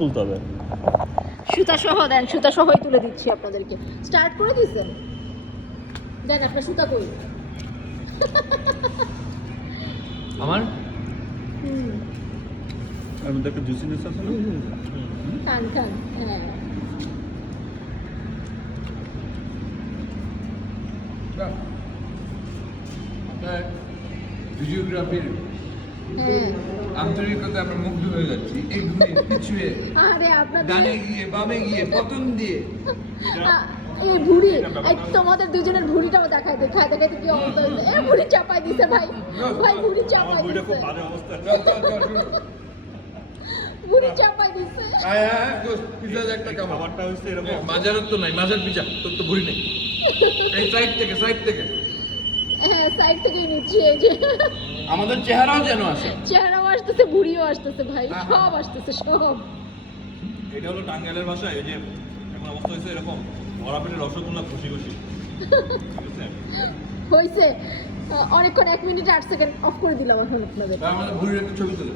তুলতে হবে। সুতা সহ দেন, সুতা সহই তুলে দিচ্ছি আপনাদেরকে। স্টার্ট করে দিয়েছেন, দেন আপনার সুতা কই। আমার এর মধ্যে একটা জুসিনেস আছে না? টান টান, হ্যাঁ। আপনার ভিডিওগ্রাফির হ্যাঁ আন্তরিকতা আমরা মুগ্ধ হয়ে যাচ্ছি। এই ঘুরে পিছুয়ে আরে আপনাদের ডানে গিয়ে বামে গিয়ে পতন দিয়ে এই ভুড়ি, এই তোমাদের দুজনের ভুড়িটাও দেখায় দেখাইতে কি অবস্থা হয়েছে। এ ভুড়ি চাপাই দিছে ভাই, ভাই ভুড়ি আমার চাপাই বইটা খুব দিছে, ভালো অবস্থা। চল, চল, চল, শুরু। ভুড়ি চাপাই দিছে। আয়, আয়, আয়, দোস্ত, পিছায় দেখ একটা কামড়। খাবারটা হচ্ছে এরকম। মাজারের তো নাই, মাজার পিছা, তোর তো ভুড়ি নেই। এই সাইড থেকে, সাইড থেকে। হ্যাঁ সাইড থেকেই নিচ্ছি, এই যে আমাদের চেহারাও যেন আসে। চেহারাও আসতেছে, ভুড়িও আসতেছে ভাই, সব আসতেছে সব। এটা হলো টাঙ্গাইলের ভাষায়, এই যে এখন অবস্থা হয়েছে এরকম ভরা পেটে রসগোল্লা খুশি খুশি। ঠিক আছে? হয়েছে অনেকক্ষণ, 1 মিনিট 8 সেকেন্ড অফ করে দিলাম এখন আপনাদের। আমাদের ভুড়ির একটা ছবি তুলে